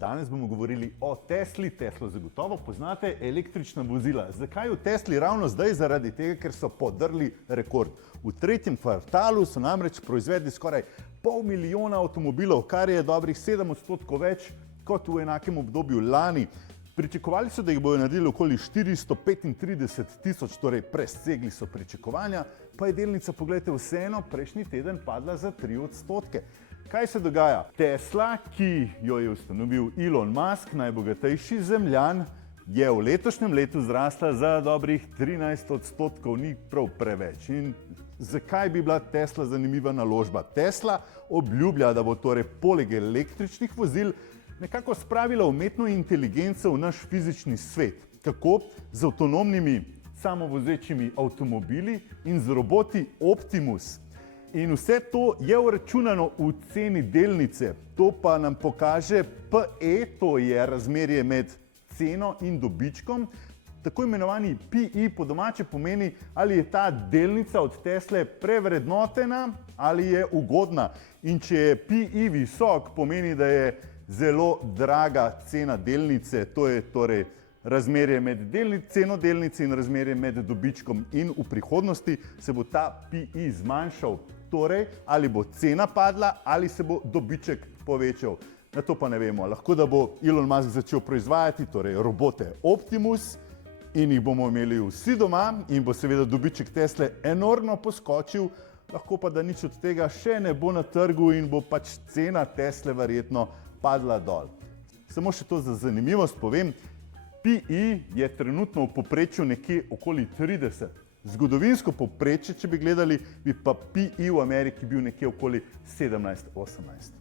Danes bomo govorili o Tesli. Teslo zagotovo poznate, električna vozila. Zakaj v Tesli ravno zdaj? Zaradi tega, ker so podrli rekord. V tretjem kvartalu so namreč proizvedli skoraj 500 000 avtomobilov, kar je dobrih 7% več kot v enakem obdobju lani. Pričakovali so, da jih bodo naredili okoli 435 000, torej presegli so pričakovanja, pa je delnica, poglejte, vseeno prejšnji teden padla za 3%. Kaj se dogaja? Tesla, ki jo je ustanovil Elon Musk, najbogatejši zemljan, je v letošnjem letu zrasla za dobrih 13%, ni prav preveč. In zakaj bi bila Tesla zanimiva naložba? Tesla obljublja, da bo torej poleg električnih vozil nekako spravila umetno inteligenco v naš fizični svet. Kako? Z avtonomnimi samovozečimi avtomobili in z roboti Optimus. In vse to je vračunano v ceni delnice. To pa nam pokaže PE, to je razmerje med ceno in dobičkom. Tako imenovani PE po domače pomeni, ali je ta delnica od Tesle prevrednotena ali je ugodna. In če je PE visok, pomeni, da je zelo draga cena delnice, to je torej razmerje med ceno delnice in razmerje med dobičkom. In v prihodnosti se bo ta PE zmanjšal, torej ali bo cena padla ali se bo dobiček povečal. Na to pa ne vemo. Lahko da bo Elon Musk začel proizvajati torej robote Optimus in jih bomo imeli vsi doma in bo seveda dobiček Tesle enormno poskočil, lahko pa da nič od tega še ne bo na trgu in bo pač cena Tesle verjetno padla dol. Samo še to za zanimivost povem, PE je trenutno v povprečju nekje okoli 30. Zgodovinsko povprečje, če bi gledali, bi pa PE v Ameriki bil nekje okoli 17-18.